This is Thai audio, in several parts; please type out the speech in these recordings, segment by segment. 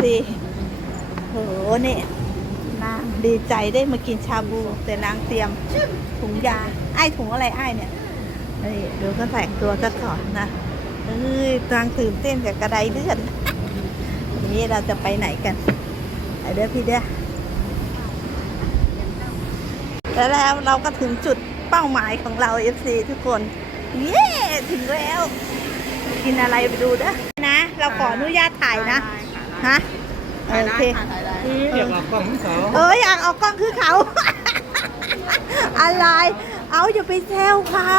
ซีโหนี่นางดีใจได้มากินชาบู แต่นางเตรียมถุงยา ไอ้ถุงอะไรไอ้เนี่ยนี่ดูก็แต่งตัวก็ก่อนนะเอ้ยนางตื่นเต้นกับกระไดเลือดวันนี้เราจะไปไหนกันไปเด้อพี่เด้อแล้วแล้วเราก็ถึงจุดเป้าหมายของเรา FC ทุกคน เย้ ถึงแล้ว กินอะไรไปดูเด้อนะ เราขออนุญาตถ่ายนะ ฮะโอเคอยากออกกล่องทั้งสองเอออยากเอากล้องคือเขา อะไร เอาอย่าไปแซวเขา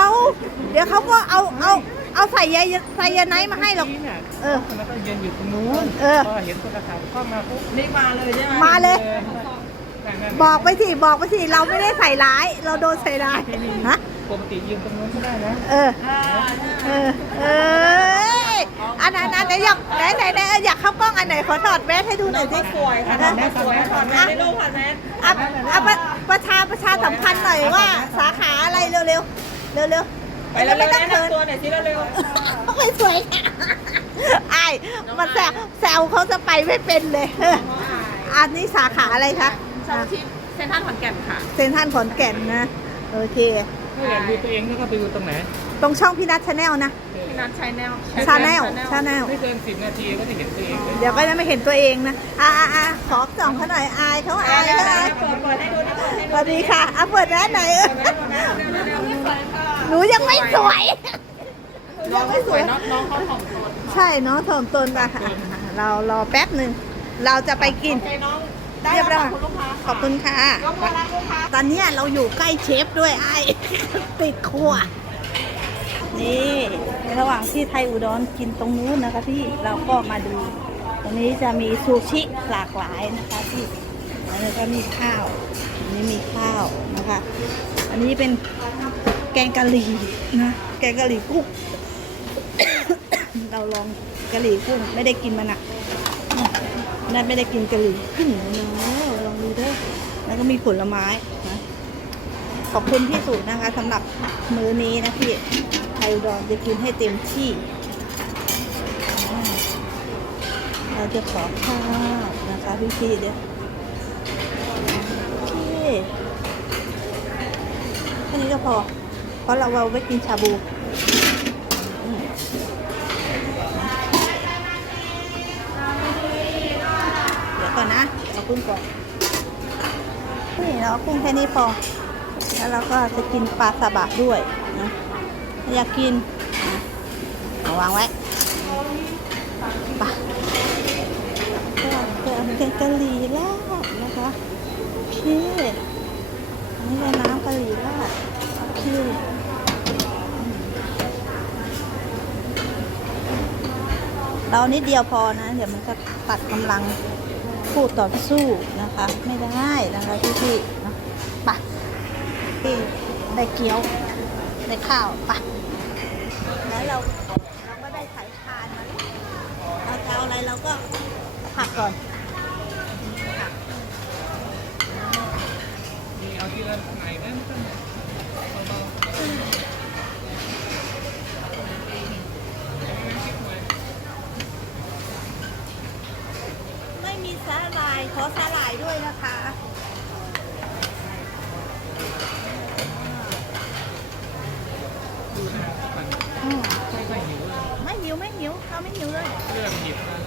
เดี๋ยวเขาก็เอาเอาเอาใส่ยาใส่ยาไนท์มาให้หรอกนี่น่ะเออแล้วก็ยืนอยู่ตรงนู้นเออพอเห็นโทรศัพท์เข้ามาปุ๊บนี่มาเลยใช่ไหมมาเลยนั่นนั่นบอกไปสิบอกไปสิเราไม่ได้ใส่ร้าย เราโดนใส่ร้ายฮะปกติยืนตรงนู้นก็ได้นะ เออ เออเออ อันนั้นอันไหนอยากไหนไหนไหนอยากเข้ากล้องอันไหนขอถอดแมสให้ดูหน่อยสิสวยค่ะถอดแมสสวยถอดแมสในรูปถอดแมสอะอะประประชาประชาสัมพันธ์หน่อยว่าสาขาอะไรเร็วๆเร็วๆเร็วๆไปแล้วไม่แนะต้องเคินนำตัวหน่อยสิเร็วไม่สวยไอ้มาแซวแซวเขาจะไปไม่เป็นเลยเอออันนี้สาขาอะไรคะๆชาวที่เซ็นทรัลขอนแก่นค่ะ เซนทรันขอนแก่นนะ โอเคถ้าอยากดูตัวเองก็ไปดูตรงไหน ตรงช่องพี่นัทชาแนลนะพี่ นัทชาแนลชาแนลชาแนลไม่เกินสิบนาทีก็จะเห็นตัวเองเลยเดี๋ยวก็จะไม่เห็นตัวเองนะอ่าอ่าขอส่องเขาหน่อยอายเขาอายเขาอายเปิดเปิดให้ดูนี่เปิดให้สดูวัสดีค่ะอะเปิดร้านหน่อยเออเปิดให้ดูนะเร็วๆนี่สวยค่ะหนูยังไม่สวยน้องไม่สวยน้องน้องเขาถ่อมตนใช่เนาะถ่อมตนไปค่ะเรารอแป๊บหนึ่งเราจะไปกินโอเคน้องได้เรียบร้แล้อวยขอบคุณลูกค้าขอบคุณค่ะยกมือรับลูกค้าตอนเนี้ยเราอยู่ใกล้เชฟด้วยไอ้ติดครัว นี่ระหว่างที่ไทยอุดรกินตรงนู้นนะคะพี่เราก็มาดู ตรงนี้จะมีซูชิหลากหลายนะคะพี่แล้วก็มีข้าวอันนี้มีข้าวนะคะ อันนี้เป็นแกงกะหรี่นะแกงกะหรี่กุ้งเราลองกะหรี่กุ้งไม่ได้กินมันะนั่นไม่ได้กินกะหรี่ขึ้นนะลองดูเด้อแล้วก็มีผลไม้นะขอบคุณที่สุนะคะสำหรับมื้อนี้นะพี่ อุดรจะกินให้เต็มที่ เราจะขอข้าวนะคะพี่พี่เดี๋ยวโอเคแค่นี้ก็พอ เพราะเราเอาไว้กินชาบูเดี๋ยวก่อนนะเอากุ้งก่อนนี่เรากุ้งแค่นี้พอ แล้วเราก็จะกินปลาซาบะด้วยนะ อยากกินเอาวางไว้ปก็จะเอาแกงกะหรี่ราดนะคะโอเคอันนี้ก็น้ำกะหรี่ราดโอเคเรานิดเดียวพอนะ เดี๋ยวมันจะตัดกำลังคู่ต่อสู้นะคะ ไม่ได้นะคะพี่พี่ๆเนาะไปพี่ได้เกี๊ยว ได้ข้าวไป แล้วเราเราก็ได้สายพานมาเราจะเอาอะไรเราก็ผักก่อนมีเอาที่เริ่มข้างในไม่ต้องเบาไม่มีสาหร่ายขอสาหร่ายด้วยนะคะ ๆดูนะมัน อืม ไม่ค่อยหิวเลย ไม่ หิวไม่หิวเราไม่หิวเลยเริ่มหยิบนะ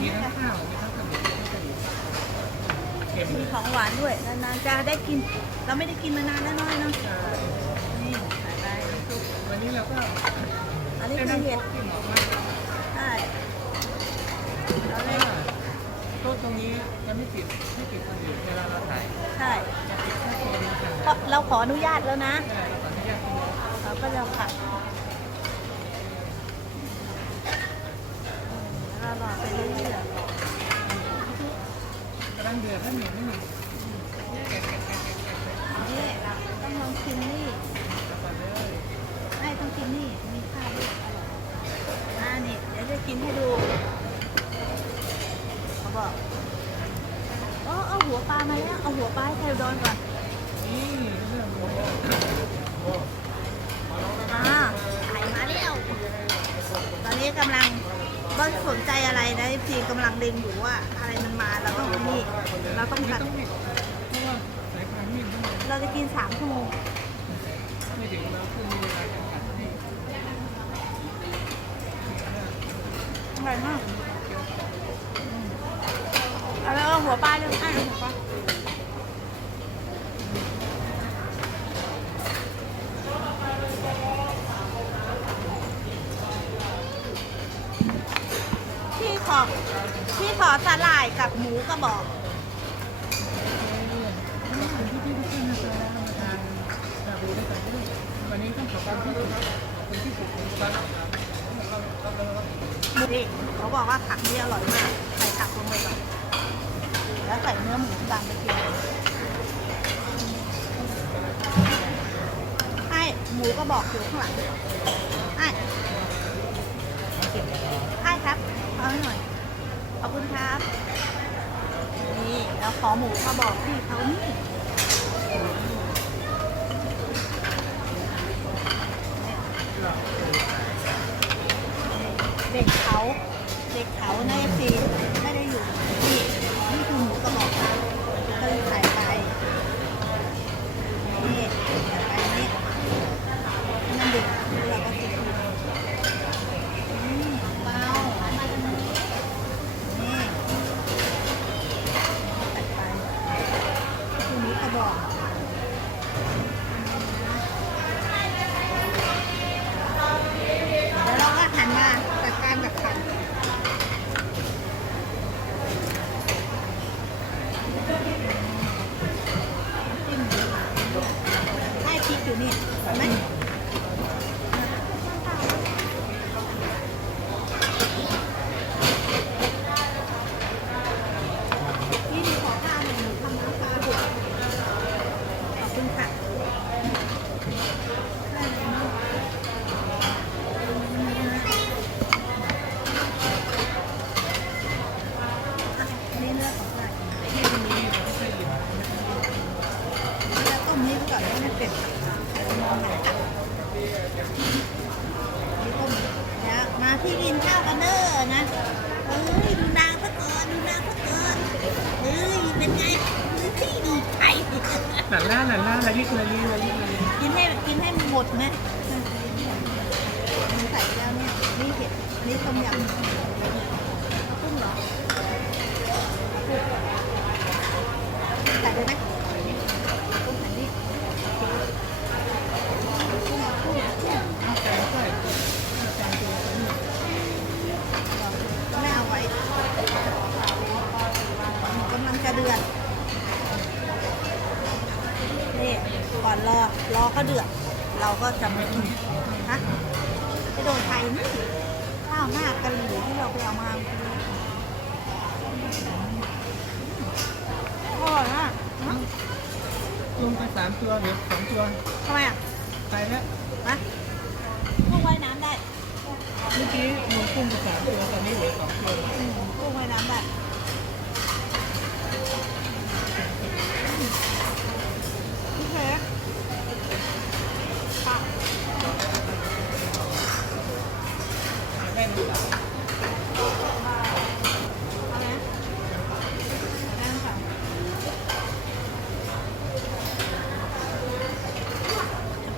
มีทั้งข้าวมีทั้งขนมมีทั้งกะหรี่เค็มเลมียของหวานด้วยนานๆจะได้กิน เราไม่ได้กินมานานแล้วน้อยเนาะนี่ใส่ไปน้ำซุปวันนี้เราก็อันนี้ได้คือน้ำเห็ดซุปที่หมาะมาใช่เราเพเล่นว่าโต๊ะตรงนี้จะไม่ติดไม่ติดคนอื่นเวลาเราถ่ายใช่จะติดแค่ตัวนี้ค่ะเพราะเราขออนุญาตแล้วนะ ใช่เราขออนุญาตคุณเราก็จะผัดเราห ลอดไปเรื่อยกำลังเดือดแล้วหนึ่งไม่หนึ่งแกะแกะแกะแกะแกะแกะ ๆนี่ต้องลองกินนี่ แล้วก็เลย ไม่ต้องกินนี่ มีข้าวด้วยอร่อยอ่านี่ เดี๋ยวจะกินให้ดูเขาบอกเออเอาหัวปลามาแล้ว เอาหัวปลาให้ไทยโดนก่อน นี่เรื่องโอ้โห อ่าไข่มาแล้ว ตอนนี้กำลัง ก็สนใจอะไร นะพีกำลังเล็งอยู่ว่าอะไรมันมาเราต้องนี่เราต้องไม่กัดต้องมีเพราะว่าสายพานวิ่งทั้งหมดเราจะกินสามชั่วโมงไม่ถึงแล้วคือมีเวลาจำกัดให้อร่อยมากเอาแล้วเอาหัวปลาเรื่องอะหัวปลาพี่ข อพี่ขอสลายกับหมูกระบอกคุณพี่ที่ทุกท่านนะคะมาทานชาบูด้วยกันด้วยวันนี้ต้องขอบคุณที่สุดขอบองร้านนี่เขาบอกว่าผักนี่อร่อยมาก ใส่ผักลงไปก่อนแล้วใส่เนื้อหมูตามไปเคี่ยวให้หมูก็บอกอยู่ข้างหลังให้ให้ครับ เอาให้หน่อย ขอบคุณครับ นี่ แล้วขอหมูก็บอกพี่เขานี่ หลังล่าหลังล่าละลิกละลิกละลิกละลิกกินให้กินให้มันหมดนะมันใส่แล้วเนี่ยนี่เผ็ดอันนี้ต้มยำเอากุ้งเหรอใส่เลยไหมกุ้งใส่นี่กุ้งกุ้งกุ้ง เอาแกงใส่เอาแกงตัวนี้ ไม่เอาไว้กำลังจะเดือด นี่ ก่อนรอรอก็เดือด เราก็จะมากินฮะไปโดนไทยนี่ข้าวหน้ากะหรี่ที่เราไปเอามาอร่อยมากฮะลงไปสามตัวเหลือสองตัวทำไมอะตายแล้วฮะกุ้งว่ายน้ำได้ เมื่อกี้ลงกุ้งไปสามตัวตอนนี้เหลือสองตัวอืมกุ้งว่ายน้ำได้พี่เค้กค่ะ ได้หรือเปล่า เอาไหมได้ค่ะ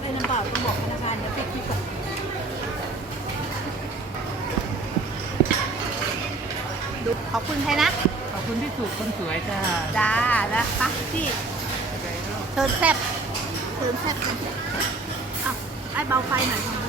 เป็นน้ำเปล่าต้องบอกพนักงานเดี๋ยวปิดคลิปก่อนดู ขอบคุณใครนะ ขอบคุณที่สุดคนสวยจ้าจ้านะปะพี่เชิญแซ่บเชิญแซ่บเชิญแซ่บอ้าวไอ้เบาไฟหน่อยของ